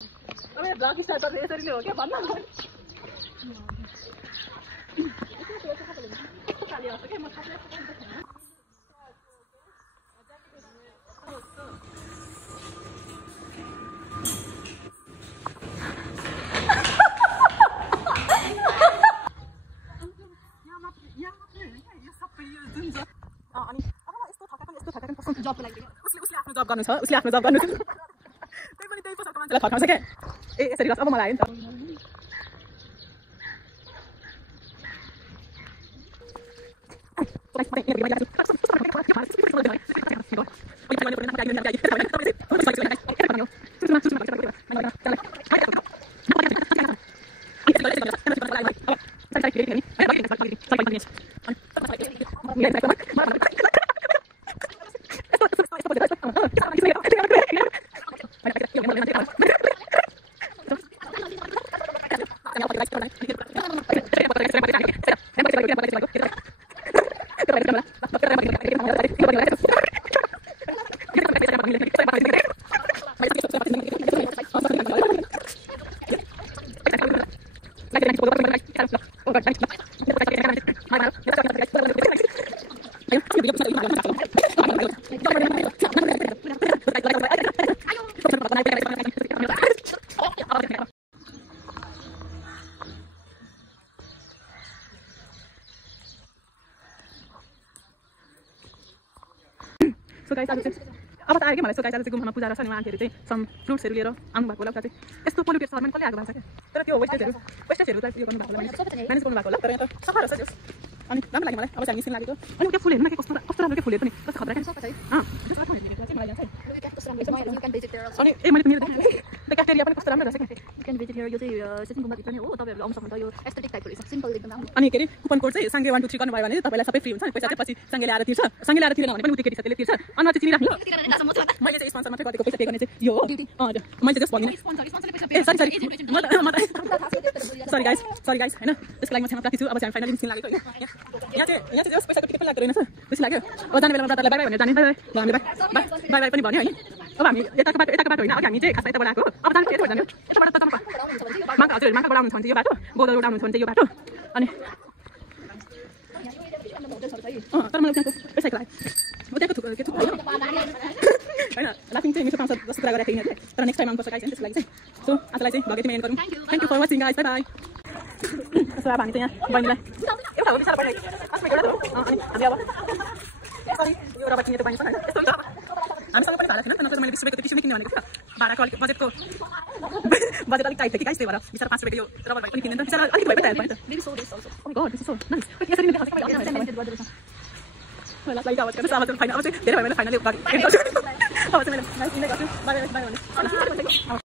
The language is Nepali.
अबे ब्लॉग स्टार्ट कर यसरी नै हो के भन्न न खाली हस्छ के म थाहा छैन अनि यस्तो थकापन पसन्द जबको लागि उसले आफ्नो जब गर्नु छ उसले आफ्नो जब गर्नु छ त्यही पनि त्यही पोसाको मान्छेलाई थकाउँछ के ए यसरी गर्छ अब मलाई आयो नि So guys, अब त आयो के मलाई सो गाइस आज चाहिँ गुम्बामा पूजा रहेछ नि मान्छेहरु चाहिँ सम फ्रुट्सहरु लिएर आउनु भएको होला उता चाहिँ यस्तो पोल्युटेड शहरमा कसले आएको भएको छ के तर त्यो वेस्टेजहरु चाहिँ यो गर्नु भएको होला म्यानेज गर्नु भएको होला तर यहाँ त सफा रहेछ जस अनि राम्रो लाग्यो मलाई अब चाहिँ निस्किन लागेको अनि त्यो फुलहरुमा के कस्तो राम्रो के फुलहरु पनि कस्तो खतरा के सफा छ है अनि ए मैले मेरो द क्याफेटेरिया पनि कस्तो राम्रो रहेछ के You can visit here. यो चाहिँ सिक्किम गुम्बा भित्र नै हो तपाईहरुले आउन सक्नुहुन्छ यो एस्थेटिक टाइपको रहेछ सिम्पल एकदम राम्रो अनि के रे कुपन कोड चाहिँ सांगे 1 2 3 गर्नु भयो भने तपाईलाई सबै फ्री हुन्छ नि पैसा चाहिँ पछि सांगेले आएर तिर्छ सांगेले आएर तिरेन भने पनि उति केटी छ त्यसले तिर्छ अनि चाहिँ चिनी राख्नु मैले चाहिँ स्पोन्सर मात्रै गरेको पैसा पे गर्ने चाहिँ यो हो हजुर मैले जस्ट भन्दिन ए सरी गाइस हैन त्यसको लागि म क्षमा प्रार्थी छु अब चाहिँ फाइनली निस्किन लागेको यहाँ चाहिँ जस्ट पैसाको टिकट पनि लाग्दैन छ त्यसै लाग्यो अब जाने बेलामा ब्रदरलाई बाइ बाइ भनेर जाने बाइ बाइ पनि भन्यो हैन अब हामी यताको बाटो हैन अघि हामी चाहिँ खासै यताबाट आएको अब जाने के जाने यताबाट त माका हजुर माकाबाट आउनुहुन्छ भने चाहिँ यो बाटो गोदर रोड आउनुहुन्छ भने चाहिँ यो बाटो अनि तर मलाई त्यहाँको पैसा लाग्यो म त्यहाँको थुक के थुक हैन लाफिङ चाहिँ मिठो पाउँछ जस्तो कुरा गरेको थिएँ तर नेक्स्ट टाइम आउनुपर्छ गाइस त्यसको लागि चाहिँ सो आजलाई चाहिँ भगेटी मेन गरौँ thank you for watching guys bye bye so अब हामी चाहिँ यहाँ बहिनीलाई एउटा हो विशाल बहिनी अस्मै एउटा हो अनि हामी अब सरी यो रबर किनेको बहिनी पनि हैन यस्तो हुन्छ हामीसँग पनि भाडा थिएन नत्र मैले 20 रुपैयाँको टिस्यु नै किन्ने भनेको थियो भाडाको अलिक बजेट अलिक टाइट थियो कि गाइस त्यही भएर बिचारा 5 रुपैयाँको यो रबर भाइ पनि किन्दैन बिचारा अलिक भए पनि हेल्प भयो त God this is so nice यसरी नै देखाउँछ के मलाई लाइक आवाज गर्छ अब चाहिँ फाइनल अब चाहिँ धेरै भयो भने फाइनली एन्ड गर्छु अब चाहिँ मैले किन्ने गर्छु बाइ बाइ बाइ